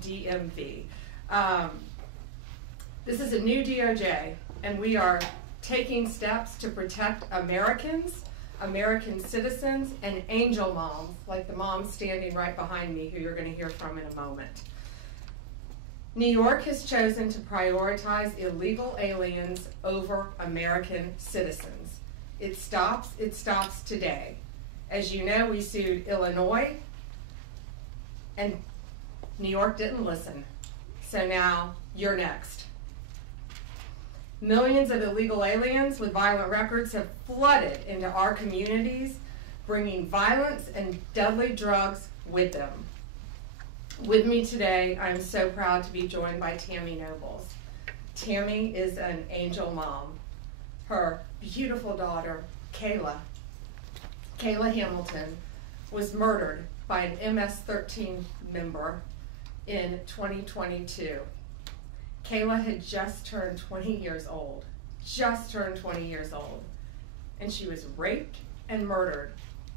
DMV. This is a new DOJ, and we are taking steps to protect Americans, American citizens, and angel moms, like the mom standing right behind me, who you're going to hear from in a moment. New York has chosen to prioritize illegal aliens over American citizens. It stops today. As you know, we sued Illinois, and New York didn't listen. So now you're next. Millions of illegal aliens with violent records have flooded into our communities, bringing violence and deadly drugs with them. With me today, I'm so proud to be joined by Tammy Nobles. Tammy is an angel mom. Her beautiful daughter, Kayla Hamilton, was murdered by an MS-13 member in 2022. Kayla had just turned 20 years old, and she was raped and murdered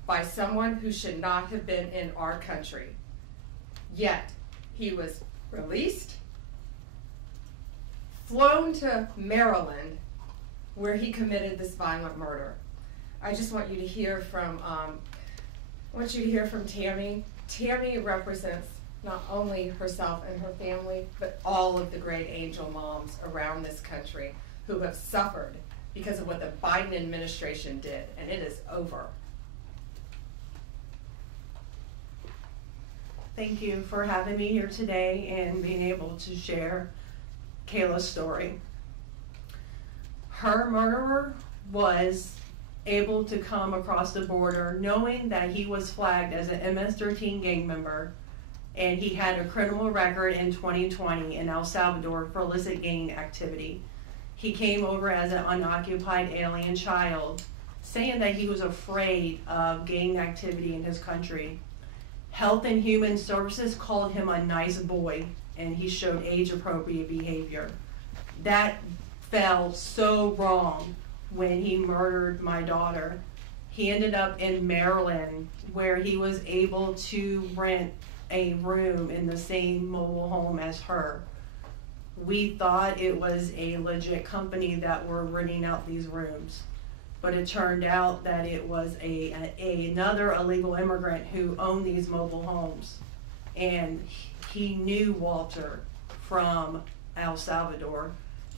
by someone who should not have been in our country. Yet, he was released, flown to Maryland, where he committed this violent murder. I just want you to hear from, Tammy. Tammy represents not only herself and her family, but all of the great angel moms around this country who have suffered because of what the Biden administration did, and it is over. Thank you for having me here today and being able to share Kayla's story. Her murderer was able to come across the border knowing that he was flagged as an MS-13 gang member, and he had a criminal record in 2020 in El Salvador for illicit gang activity. He came over as an unoccupied alien child, saying that he was afraid of gang activity in his country. Health and Human Services called him a nice boy, and he showed age-appropriate behavior. That fell so wrong when he murdered my daughter. He ended up in Maryland, where he was able to rent a room in the same mobile home as her. We thought it was a legit company that were renting out these rooms, but it turned out that it was another illegal immigrant who owned these mobile homes, and he knew Walter from El Salvador.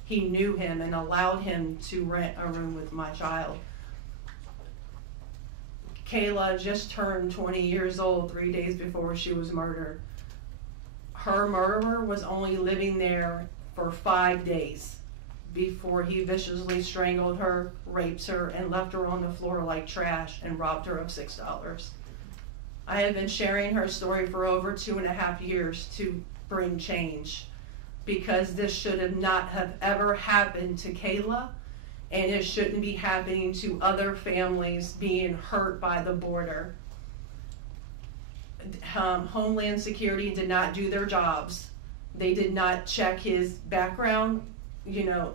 He knew him and allowed him to rent a room with my child. Kayla just turned 20 years old 3 days before she was murdered. Her murderer was only living there for 5 days before he viciously strangled her, raped her, and left her on the floor like trash and robbed her of $6. I have been sharing her story for over 2.5 years to bring change, because this should not have ever happened to Kayla, and it shouldn't be happening to other families being hurt by the border. Homeland Security did not do their jobs. They did not check his background. You know,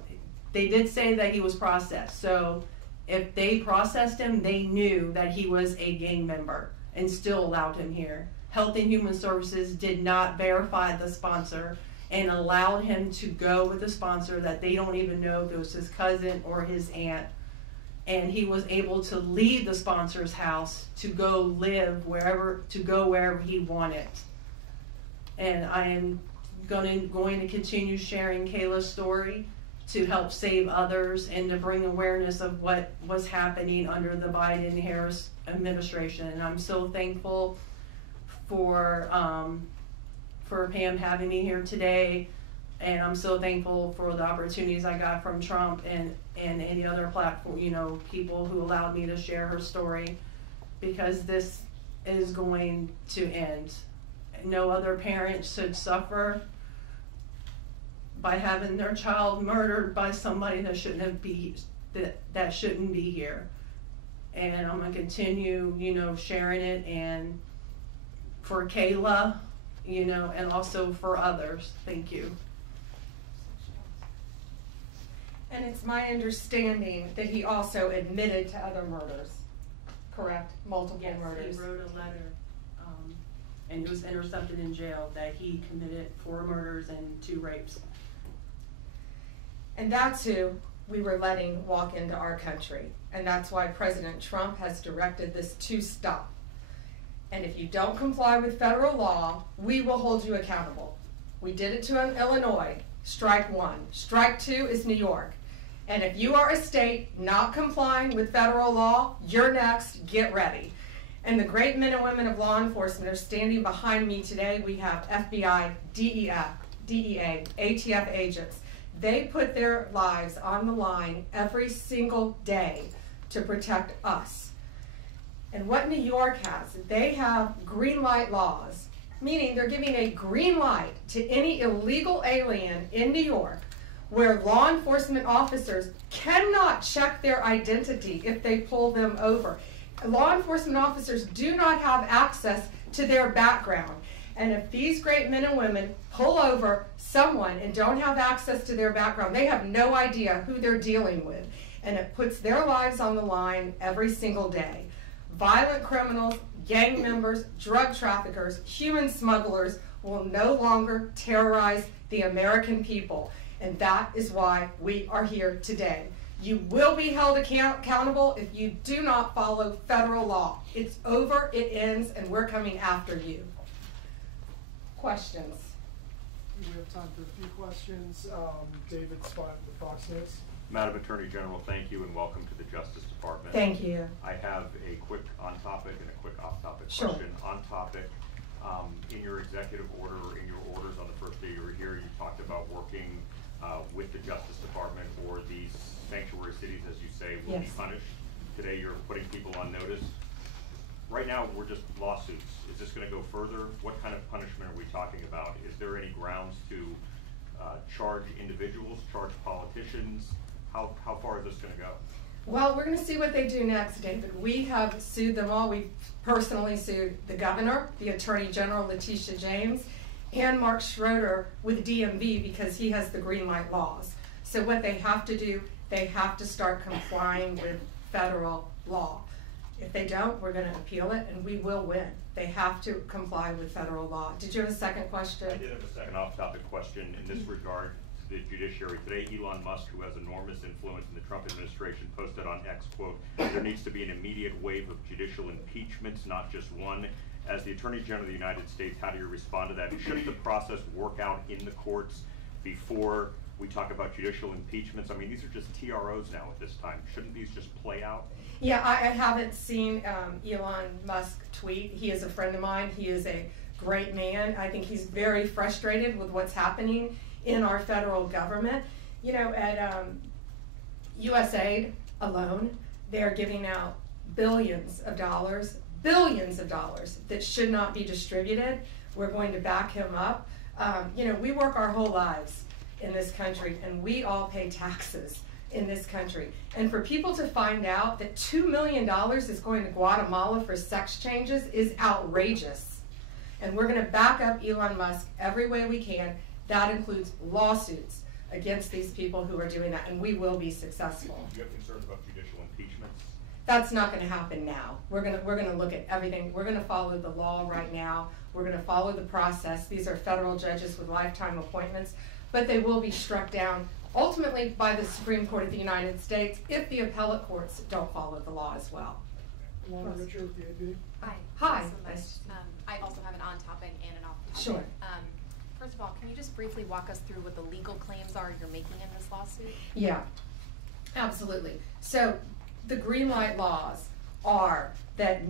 they did say that he was processed. So if they processed him, they knew that he was a gang member and still allowed him here. Health and Human Services did not verify the sponsor and allowed him to go with a sponsor that they don't even know if it was his cousin or his aunt. And he was able to leave the sponsor's house to go live wherever he wanted. And I am going to continue sharing Kayla's story to help save others and to bring awareness of what was happening under the Biden-Harris administration. And I'm so thankful for Pam having me here today, and I'm so thankful for the opportunities I got from Trump and any other platform, people who allowed me to share her story, because this is going to end. No other parent should suffer by having their child murdered by somebody that shouldn't be here. And I'm gonna continue, sharing it, and for Kayla, and also for others. Thank you. And it's my understanding that he also admitted to other murders, correct? Multiple murders. He wrote a letter and he was intercepted in jail, that he committed 4 murders and 2 rapes. And that's who we were letting walk into our country. And that's why President Trump has directed this to stop. And if you don't comply with federal law, we will hold you accountable. We did it to Illinois, strike 1. Strike 2 is New York. And if you are a state not complying with federal law, you're next, get ready. And the great men and women of law enforcement are standing behind me today. We have FBI, DEA, ATF agents. They put their lives on the line every single day to protect us. And what New York has, they have green light laws, meaning they're giving a green light to any illegal alien in New York where law enforcement officers cannot check their identity if they pull them over. Law enforcement officers do not have access to their background. And if these great men and women pull over someone and don't have access to their background, they have no idea who they're dealing with. And it puts their lives on the line every single day. Violent criminals, gang members, drug traffickers, human smugglers will no longer terrorize the American people. And that is why we are here today. You will be held accountable if you do not follow federal law. It's over, it ends, and we're coming after you. Questions? We have time for a few questions. David Spot with Fox News. Madam Attorney General, thank you and welcome to the Justice Department. Thank you. I have a quick on-topic and a quick off-topic Sure. question. On-topic, in your executive order, in your orders on the first day you were here, you talked about working with the Justice Department, or these sanctuary cities, as you say, will Yes. be punished. Today you're putting people on notice. Right now we're just lawsuits. Is this going to go further? What kind of punishment are we talking about? Is there any grounds to charge individuals, charge politicians? How far is this going to go? Well, we're going to see what they do next, David. We have sued them all. We've personally sued the governor, the Attorney General, Letitia James, and Mark Schroeder with DMV because he has the green light laws. So what they have to do, they have to start complying with federal law. If they don't, we're going to appeal it, and we will win. They have to comply with federal law. Did you have a second question? I did have a second off-topic question in this regard to the judiciary. Today, Elon Musk, who has enormous influence in the Trump administration, posted on X, quote, "There needs to be an immediate wave of judicial impeachments, not just one." As the Attorney General of the United States, how do you respond to that? Shouldn't the process work out in the courts before we talk about judicial impeachments? I mean, these are just TROs now at this time. Shouldn't these just play out? Yeah, I haven't seen Elon Musk tweet. He is a friend of mine. He is a great man. I think he's very frustrated with what's happening in our federal government. You know, at USAID alone, they're giving out billions of dollars that should not be distributed. We're going to back him up. You know, we work our whole lives in this country, and we all pay taxes in this country. And for people to find out that $2 million is going to Guatemala for sex changes is outrageous. And we're going to back up Elon Musk every way we can. That includes lawsuits against these people who are doing that, and we will be successful. Do you have concerns about judicial impeachments? That's not going to happen now. We're going to look at everything. We're going to follow the law right now. We're going to follow the process. These are federal judges with lifetime appointments, but they will be struck down ultimately by the Supreme Court of the United States if the appellate courts don't follow the law as well. Lana Richard with the AP. Hi. Hi. Thanks so much. I also have an on-topic and an off-topic. Sure. First of all, can you just briefly walk us through what the legal claims are you're making in this lawsuit? Yeah, absolutely. So the green light laws are that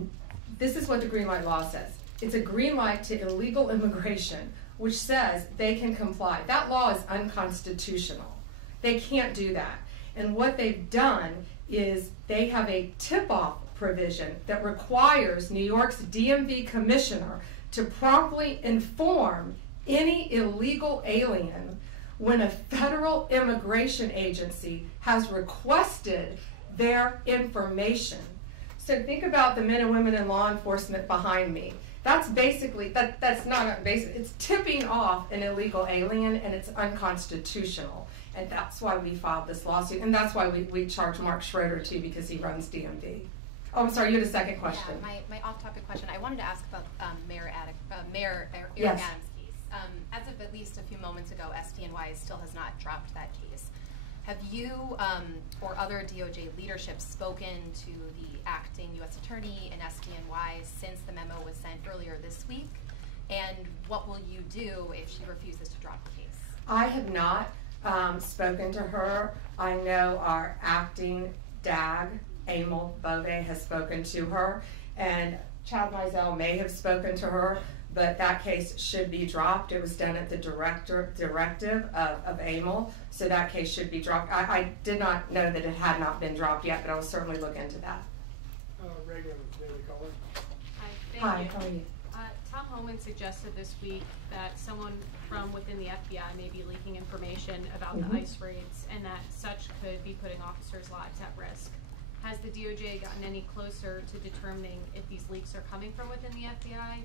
this is what the green light law says. It's a green light to illegal immigration, which says they can comply. That law is unconstitutional. They can't do that. And what they've done is they have a tip-off provision that requires New York's DMV commissioner to promptly inform any illegal alien when a federal immigration agency has requested their information. So think about the men and women in law enforcement behind me. That's basically, that's not basic, it's tipping off an illegal alien, and it's unconstitutional. And that's why we filed this lawsuit, and that's why we charged Mark Schroeder too, because he runs DMV. Oh, I'm sorry, you had a second question. Yeah, my off-topic question. I wanted to ask about Mayor Eric Yes. Adams' case. As of at least a few moments ago, SDNY still has not dropped that case. Have you or other DOJ leadership spoken to the acting U.S. Attorney in SDNY since the memo was sent earlier this week? And what will you do if she refuses to drop the case? I have not spoken to her. I know our acting DAG, Emil Bove, has spoken to her, and Chad Mizell may have spoken to her, but that case should be dropped. It was done at the directive of Emil, so that case should be dropped. I did not know that it had not been dropped yet, but I will certainly look into that. Reagan, Daily Caller. Hi, how are you? Tom Homan suggested this week that someone from within the FBI may be leaking information about the ICE raids and that such could be putting officers' lives at risk. Has the DOJ gotten any closer to determining if these leaks are coming from within the FBI?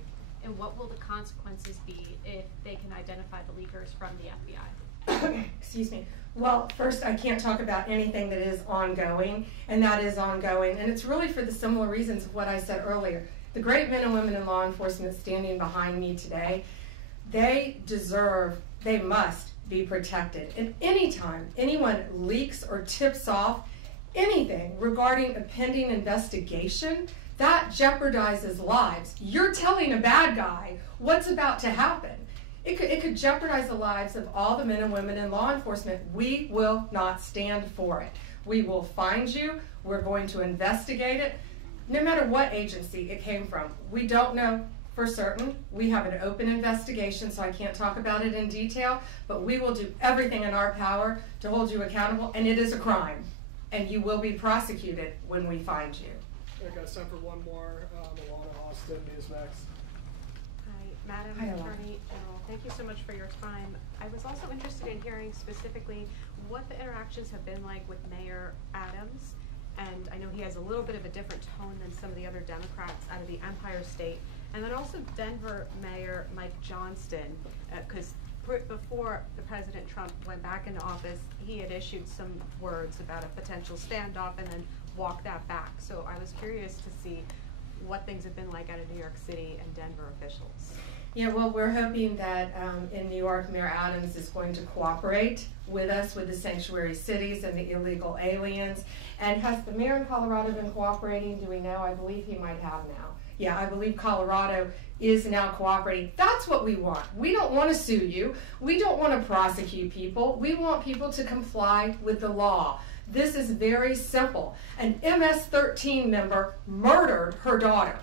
And what will the consequences be if they can identify the leakers from the FBI? Excuse me. Well, first, I can't talk about anything that is ongoing, and that is ongoing. And it's really for the similar reasons of what I said earlier. The great men and women in law enforcement standing behind me today, they must be protected. And anytime anyone leaks or tips off anything regarding a pending investigation, that jeopardizes lives. You're telling a bad guy what's about to happen. It could jeopardize the lives of all the men and women in law enforcement. We will not stand for it. We will find you. We're going to investigate it, no matter what agency it came from. We don't know for certain. We have an open investigation, so I can't talk about it in detail, but we will do everything in our power to hold you accountable, and it is a crime, and you will be prosecuted when we find you. I got time for one more. Alana Austin, Newsmax. Hi, Madam Hi, Alana. Attorney General. Thank you so much for your time. I was also interested in hearing specifically what the interactions have been like with Mayor Adams. And I know he has a little bit of a different tone than some of the other Democrats out of the Empire State. And then also Denver Mayor Mike Johnston, because before the President Trump went back into office, he had issued some words about a potential standoff and then walked that back. So I was curious to see what things have been like out of New York City and Denver officials. Yeah, well, we're hoping that in New York, Mayor Adams is going to cooperate with us with the sanctuary cities and the illegal aliens. And has the mayor in Colorado been cooperating? Do we know? I believe he might have now. Yeah, I believe Colorado is now cooperating. That's what we want. We don't want to sue you. We don't want to prosecute people. We want people to comply with the law. This is very simple. An MS-13 member murdered her daughter.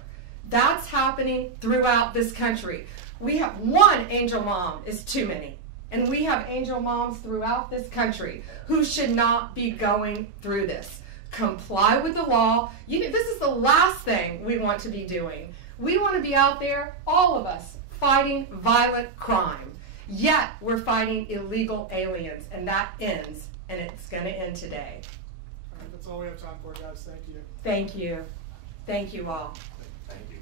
That's happening throughout this country. We have one angel mom is too many. And we have angel moms throughout this country who should not be going through this. Comply with the law. This is the last thing we want to be doing. We want to be out there, all of us, fighting violent crime. Yet we're fighting illegal aliens, and that ends, and it's going to end today. All right, that's all we have time for, guys. Thank you. Thank you. Thank you all. Thank you.